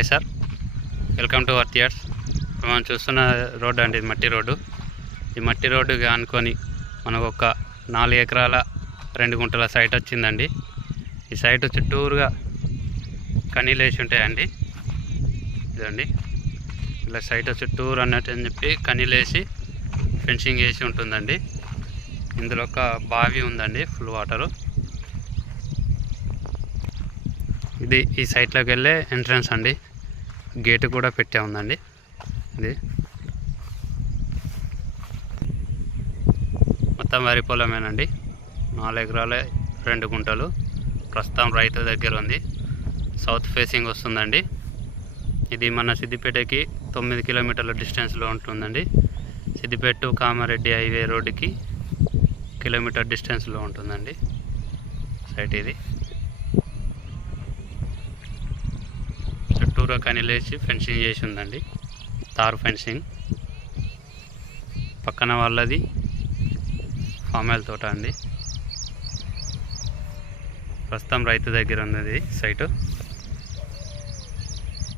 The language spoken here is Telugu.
Hi sir, welcome to our theatres. మనం చూస్తున్న రోడ్డు అండి, ఇది మట్టి రోడ్డు. ఈ మట్టి రోడ్డుకి ఆనుకొని మనకు ఒక 4 ఎకరాల 2 గుంటల సైట్ వచ్చిందండి. ఈ సైట్ చుట్టూరుగా కనీలు వేసి ఉంటాయండి. ఇదండి ఇలా సైట్ చుట్టూరు అన్నట్టు అని చెప్పి కనీలు వేసి ఫెన్సింగ్ వేసి ఉంటుందండి. ఇందులో ఒక బావి ఉందండి, ఫుల్ వాటరు. ఇది ఈ సైట్లోకి వెళ్ళే ఎంట్రన్స్ అండి. గేటు కూడా పెట్టే ఉందండి. ఇది మొత్తం వరి పొలమేనండి. 4 ఎకరాల 2 గుంటలు. ప్రస్తుతం రైతు దగ్గర ఉంది. సౌత్ ఫేసింగ్ వస్తుందండి. ఇది మన సిద్దిపేటకి 9 కిలోమీటర్ల డిస్టెన్స్లో ఉంటుందండి. సిద్దిపేట టు కామారెడ్డి హైవే రోడ్డుకి కిలోమీటర్ డిస్టెన్స్లో ఉంటుందండి సైట్. ఇది చుట్టూరా కనీలేసి ఫెన్సింగ్ చేసి ఉందండి, తారు ఫెన్సింగ్. పక్కన వాళ్ళది ఫామాయిల్ తోట అండి. ప్రస్తుతం రైతు దగ్గర ఉన్నది సైటు.